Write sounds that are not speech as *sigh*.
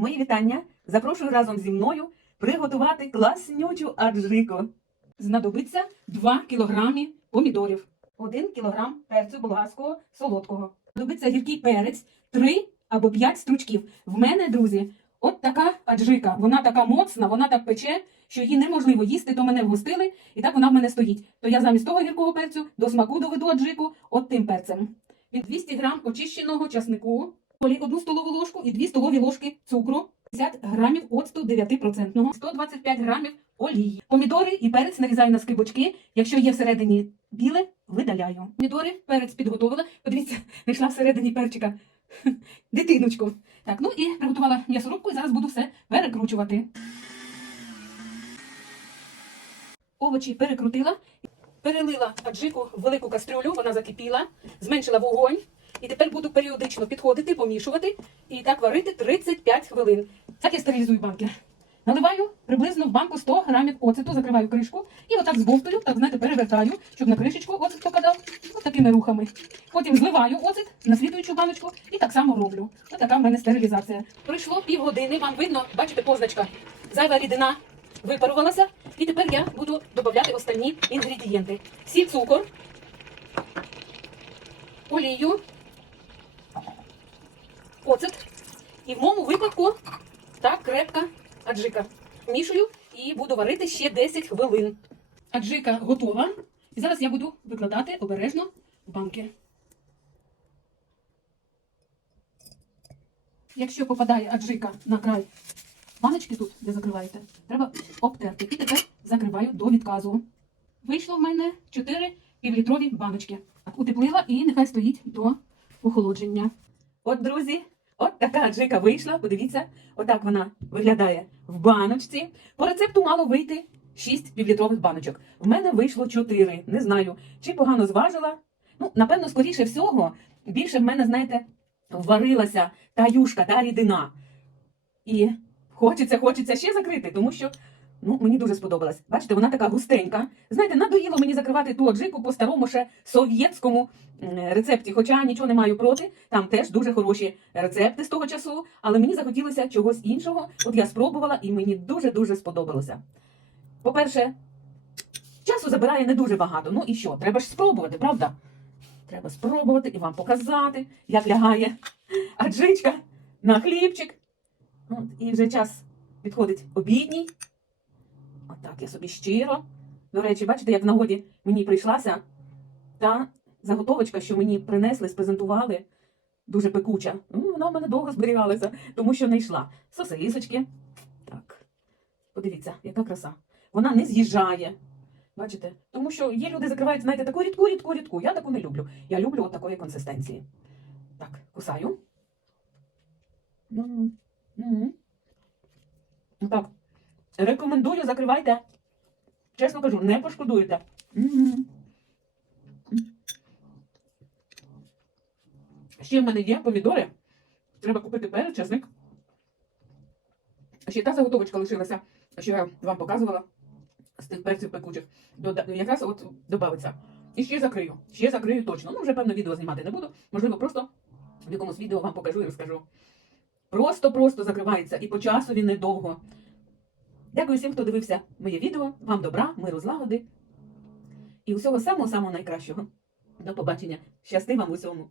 Мої вітання. Запрошую разом зі мною приготувати класнючу аджику. Знадобиться 2 кілограми помідорів, 1 кілограм перцю болгарського солодкого. Знадобиться гіркий перець, 3 або 5 стручків. В мене, друзі, от така аджика. Вона така моцна, вона так пече, що її неможливо їсти, то мене вгостили, і так вона в мене стоїть. То я замість того гіркого перцю до смаку доведу аджику от тим перцем. Від 200 грам очищеного часнику, олі 1 столову ложку і 2 столові ложки цукру, 50 грамів оцту 9%, 125 грамів олії. Помідори і перець нарізаю на скибочки. Якщо є всередині біле, видаляю. Помідори, перець підготовила. Подивіться, знайшла всередині перчика *laughs* дитиночку. Так, ну і приготувала м'ясорубку і зараз буду все перекручувати. Овочі перекрутила, перелила аджику в велику кастрюлю, вона закипіла, зменшила вогонь. І тепер буду періодично підходити, помішувати і так варити 35 хвилин. Так я стерилізую банки. Наливаю приблизно в банку 100 грамів оцету, закриваю кришку і отак збовтую, так знаєте, перевертаю, щоб на кришечку оцет попадав. Ось такими рухами. Потім зливаю оцет на слідуючу баночку і так само роблю. Ось така в мене стерилізація. Пройшло півгодини, вам видно, бачите, позначка. Зайва рідина випарувалася. І тепер я буду додати останні інгредієнти. Сіль, цукор, олію, оцет. І в моєму випадку так крепка аджика. Мішую і буду варити ще 10 хвилин. Аджика готова. І зараз я буду викладати обережно в банки. Якщо попадає аджика на край баночки тут, де закриваєте, треба обтерти. І тепер закриваю до відказу. Вийшло в мене 4 півлітрові баночки. Утеплила і нехай стоїть до охолодження. От, друзі, от така аджика вийшла. Подивіться, отак вона виглядає в баночці. По рецепту мало вийти 6 півлітрових баночок. В мене вийшло 4. Не знаю, чи погано зважила. Ну, напевно, скоріше всього, більше в мене, знаєте, варилася та юшка, та рідина. І хочеться, хочеться ще закрити, тому що ну, мені дуже сподобалась. Бачите, вона така густенька. Знаєте, надоїло мені закривати ту аджику по старому ще совєтському рецепті. Хоча нічого не маю проти, там теж дуже хороші рецепти з того часу, але мені захотілося чогось іншого. От я спробувала і мені дуже-дуже сподобалося. По-перше, часу забирає не дуже багато. Ну і що? Треба ж спробувати, правда? Треба спробувати і вам показати, як лягає аджичка на хлібчик. От, і вже час підходить обідній. Отак я собі щиро. До речі, бачите, як в нагоді мені прийшлася та заготовочка, що мені принесли, спрезентували, дуже пекуча. Ну, вона в мене довго зберігалася, тому що не йшла. Сосисочки. Так. Подивіться, яка краса. Вона не з'їжджає. Бачите? Тому що є люди закривають, знаєте, таку рідку, рідку, рідку. Я таку не люблю. Я люблю от такої консистенції. Так, кусаю. М. Так. Рекомендую, закривайте. Чесно кажу, не пошкодуєте. Ще в мене є помідори. Треба купити перець, чесник. Ще та заготовочка лишилася, що я вам показувала з тих перців пекучих. Дода- Якраз от додається. І ще закрию. Ще закрию точно. Ну, вже певно відео знімати не буду. Можливо, просто в якомусь відео вам покажу і розкажу. Просто-просто закривається і по часу він недовго. Дякую всім, хто дивився моє відео. Вам добра, миру, злагоди і усього самого-самого найкращого. До побачення. Щасти вам усьому!